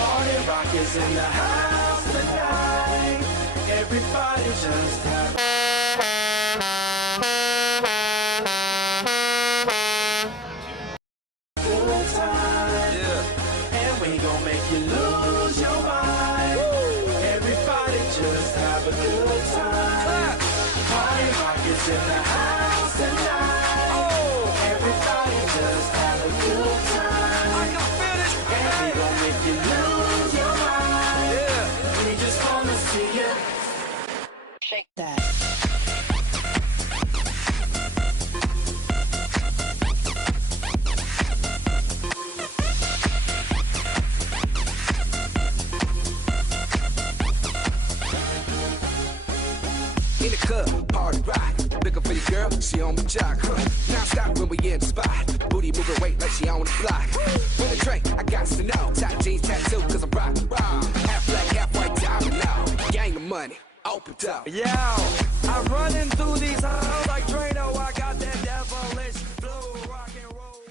Party rock is in the house tonight. Everybody just have a good time. Yeah. And we gon' make you lose your mind. Everybody just have a good time. Party rock is in the house tonight. Everybody just have a good time. And we gon' make you lose your mind. We just wanna see you Shake that. In the club, party rock. Looking for your girl, she on the jock. Now stop when we in the spot. Booty moving weight like she on the block. With a drink, I got to know. Tight jeans, tattoo, cause I'm rock. Half black, half white, diamond now. Gang of money, open up. Yo, I'm running through these halls like Drano. I got that devilish flow, rock and roll.